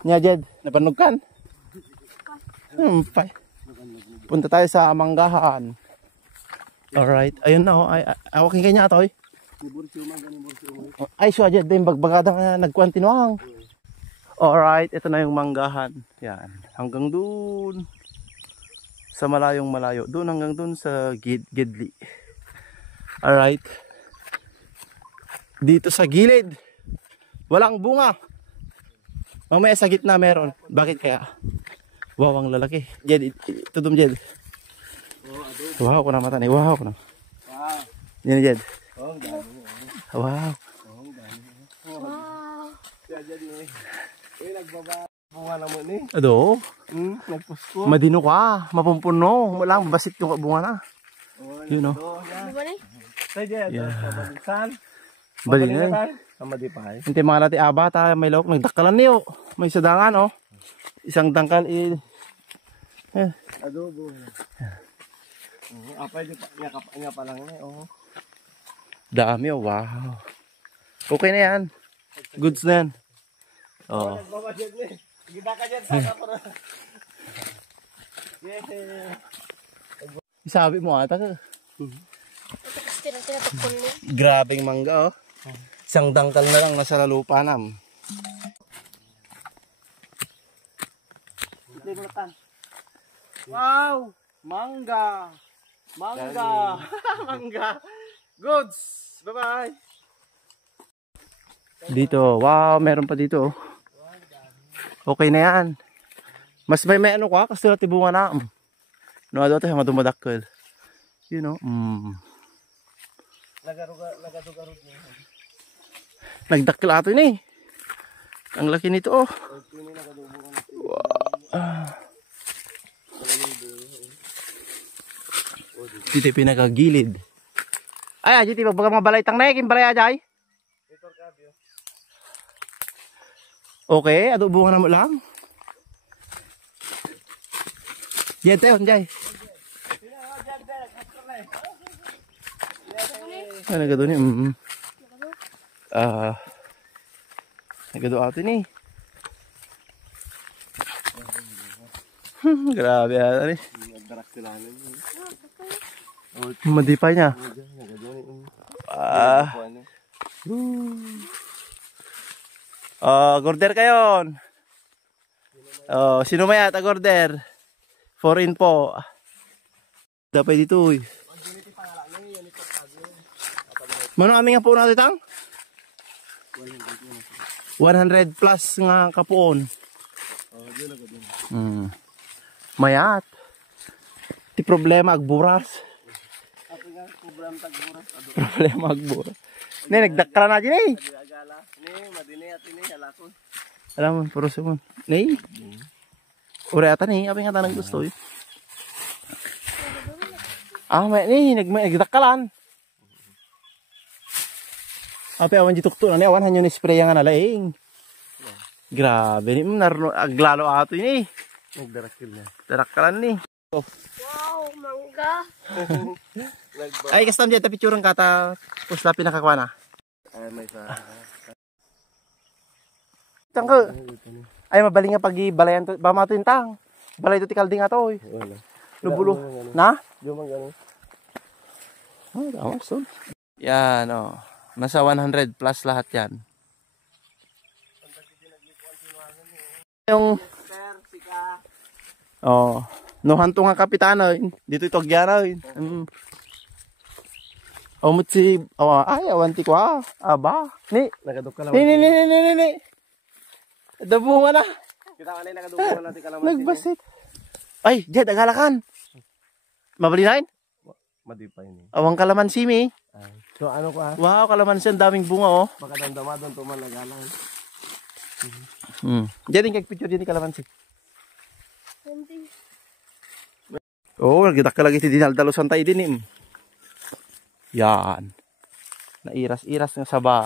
Nya Jed, napanog kan? Punta tayo sa manggahan. Alright, ayun na oh. Ay, awakin kanya ito eh. Ay, siya Jed, yung bagbagadang nagkwantinuang. Alright, ito na yung manggahan. Yan, hanggang dun. Sa malayong malayo. Doon hanggang dun sa Gidli. Alright. Dito sa gilid. Walang bunga. Mamaya sa gitna meron. Bakit kaya? Wow, ang lalaki. Jed, tudum Jed. Wow, ko na mata ni. Wow, ko na. Yan Jed. Wow. Bunga naman eh. Ado. Nagpusko. Madino ka. Mapumpuno. Walang basit yung bunga na. You know. Yeah. Bali na. Hindi mga lati abata. May lawak. Nagdakalan niyo. May sadangan oh. Isang dangkal adobo. Apay niya pa lang eh. Oh. Dami oh. Wow. Okay na yan. Goods na yan. Oh. Gida ka dyan sa kapara. Sabi mo ata ka. Grabing mangga oh. Isang dangkal na lang nasa lupa nam. Wow! Mangga! Mangga! Mangga! Goods! Bye-bye! Dito, wow, meron pa dito oh. Okay na yan. Mas may ano ka, kasi natibungan na. No, ato tayo madumadakkel. You know. Nagadugarod niya. Nagdakkel ato yun eh. Ang laki nito oh. Wow. Dito pinakagilid. Ay, dito pagbaga mga balay tang na yung balay ajay. Okay, ato bunga na mo lang. Yan tayo, Jay. Ay, nagado ni. Nagado ato ni. Grabe ata ni. Madipay niya. Gorder kayon. Sino may ata gorder? 4 in po. Dapat dito eh. Mano kami nga po natin tang? 100 plus nga kapuon. Mayat. Ti problema agburas. Problema agburas. Ne nagdakra na din eh. Alam mo, puro sumon. Ne? Ure ata ni, abi nga tanang gusto eh. May ni nagdakalan. Ape awan di tukto na ni awan hanyo ni spray nga nalaing. Grabe ni aglalo ato ini. Nagdarakil na. Darakalan ni. Wow, mangga. Ay kastam diyan ta picturean kata pusla pinakakuha na. Ay may sa. Tangko. Ay mabaling nga pag-balayan to, ba mato intang. Balay to ti kalding ato oy. Wala. Lubulo. Na? Yung mga ganun. Tama so. Yan oh. Nasa 100 plus lahat yan. Yung nuhanto nga kapitano dito ito agyana mutsi ay awanti ko aba ni Nagadok ka lang. ni dabunga na Kita kanay nagadok natin kalamansi. nagbasit ay Jed agalakan mabalinain Madipay ni. awang kalamansi mi So ano ko wow kalamansi ang daming bunga oh baka damdamadon to man nagalang. Jed yung picture din kalamansi oh kita ka lagi si dinaldalusan tayo din yan nairas-iras ng saba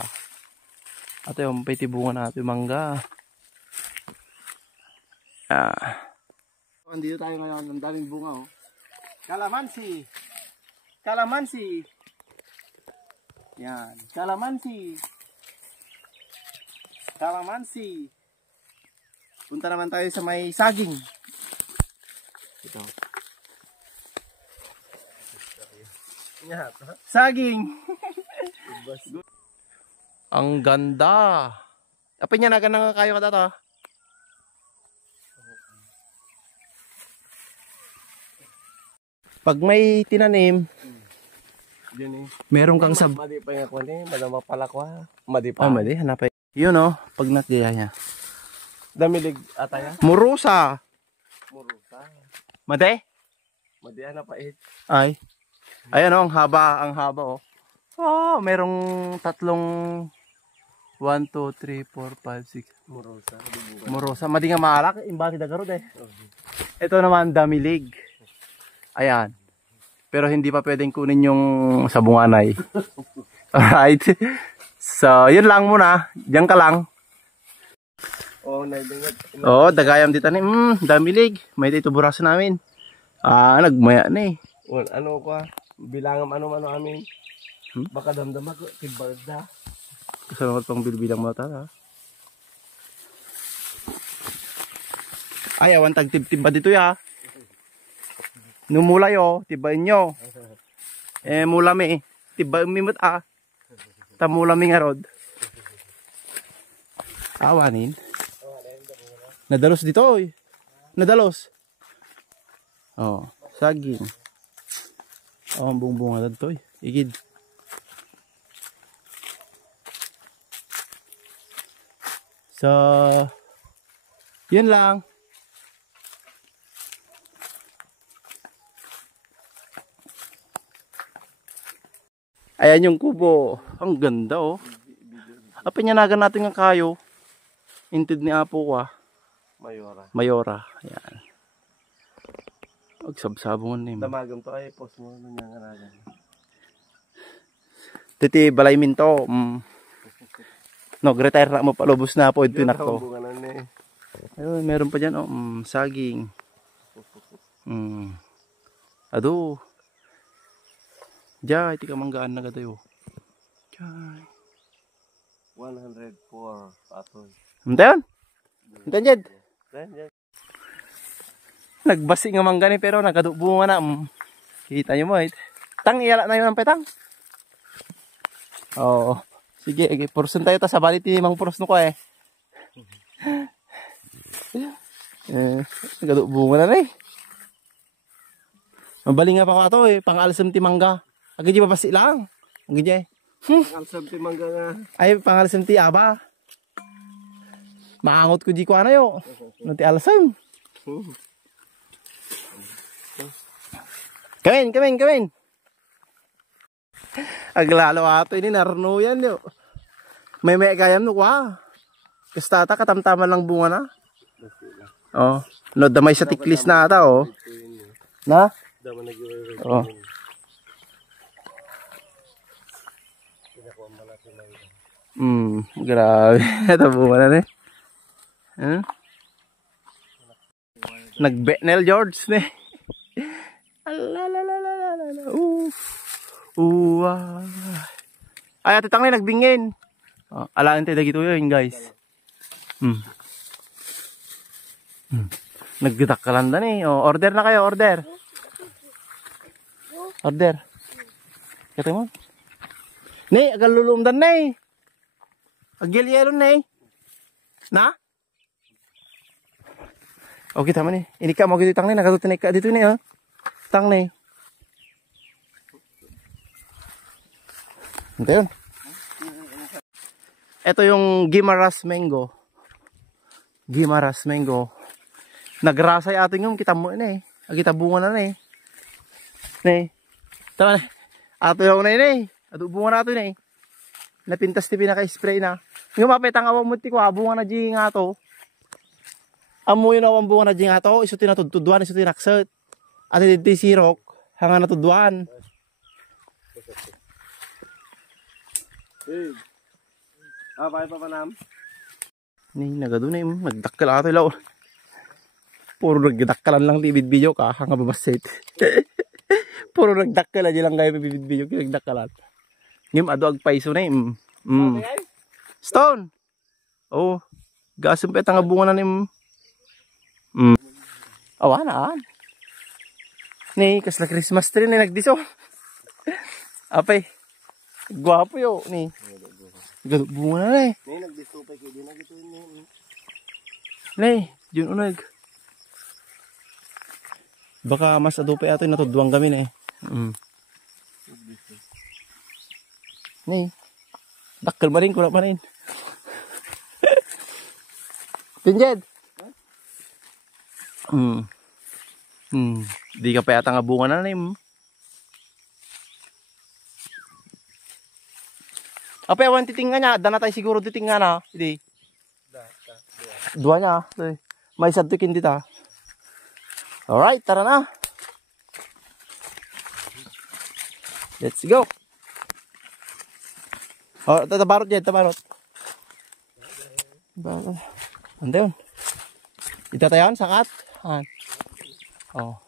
at yung pitibungan natin mangga andito tayo ngayon ng daming bunga oh kalamansi kalamansi yan kalamansi kalamansi Punta naman tayo sa may saging. Ito. Saging. Ang ganda. Apa niya naganang kayo ka dito? Pag may tinanim, Yan eh. meron kang Madi pa nga ko ni, madama pala ko ha. Madi pa. Oh, mali, hanapay. Yun oh, pag natgaya niya. Damilig ataya. Murusa. Murusa. Made? Madi ana pa eh. Ay. Ayan oh, ang haba oh. Oh, merong tatlong 1, 2, 3, 4, 5, 6. Murusa. Murusa. Madi nga maalak, imbati dagarod eh. Ito naman damilig. Ayan. Pero hindi pa pwedeng kunin yung sabunganay. Alright. So, yun lang muna. Diyan ka lang. Oh, naidingat. Oo, dagayam dito ni. Damilig. May dito burasa namin. Nagmaya na eh. Ano ko ha? Bilangam ano amin. Baka damdam ako. Kibarda. Kasalamat pang bilbilang mata ha. Ay, awan tagtib-tib ba dito ya? Numulay oh, tibayin nyo. Mulami. Tibayin mimot Tamulami nga rod. Awanin. Nadalos dito oy. Nadalos. Oh, saging. Oh, ang bunga dito oy. Igid. So, yun lang. Ayan yung kubo. Ang ganda oh. Apanyanagan natin ang kayo. Intid ni Apo ko Mayora. Mayora. Ayan. Magsabsabon na yun. Damagam to ay post mo nun yung anagan. Titi balay minto. Retire na mo palubos na po. Ito yung nakto. Ayun, meron pa dyan oh. Saging. Ado. Diyan, iti ka manggaan na gadayo. Diyan. 104 patoy. Hintayon? Hintayon dyan. Yan. Nagbasi nga manggani pero nagadubunga na. Kita nyo mo eh. Tang, iyala na yun ang petang. Oo. Sige, porson tayo ta sa balit ni Mang Porson ko eh. Nagadubunga na eh. Mabaling nga pa ko ato eh. Pang-alsam ti mangga. Agad di ba basi lang? Agad di eh. Pang-alsam ti mangga nga. Ay, pang-alsam ti aba. Maangot ko di ko ano yo. Nanti alsam. Kamin. Aglalo ato ini narno yan yo. May kayam no kwa. Kastata katamtaman lang bunga na. Oh, no damay sa tiklis na ata oh. Na? Dama nag-i-review. Oh. Grabe. Ito bunga na eh. Nag-Benel George ne. Ay, ati tangay nagbingin. Alaan tayo dagito yun, guys. Nagdidakalan na eh. Order na kayo, order. Order. Kata mo? Nay, agal lulumdan na eh. Agil yelo na eh. Na? Okay, tama ni. Ini ka mo gito tang ni nagadutin ka dito ni oh. Tang ni. Ito yun. Ito yung Guimaras mango. Guimaras mango. Nagrasay ating yung kita mo na eh. Agita bunga na eh. Ne. Tama na. Ato yung na eh. Ato bunga na ato na eh. Napintas ti pinaka-spray na. Yung mapetang awang muti ko, bunga na di nga to. Amo yun awang bunga na di nga to. Iso tinatudtuduan, iso tinakset. At hindi sirok, hanga natudduan. Pay pa nam. Ni nagado na yung nagdakkal ato ilaw. Puro nagdakkalan lang tibid video ka, hanga babasit. Puro nagdakkalan lang kayo bibid video, nagdakkalan. Ngim ado agpaiso na Stone. Oh. Gasum pa nga bunga na nim. Awan. Ni, kasla Christmas tree ni nagdiso. Apay. Gwapo yo ni. Bunga na eh. Ni nagdistupay ko din nagito ni. Nay, yun unag. Baka mas adupay ato yung natudwang kami na eh. Nay, dakal marin ko na marin. Pinjed. Di ka pa yata nga bunga na nim. Apa yawan titinga niya, dana tayo siguro titinga na, hindi. Dua niya, may sadtukin dito. Alright, tara na. Let's go. Oh, tabarot dyan, tabarot. Ande yun. Itatayan, sangat. Oh.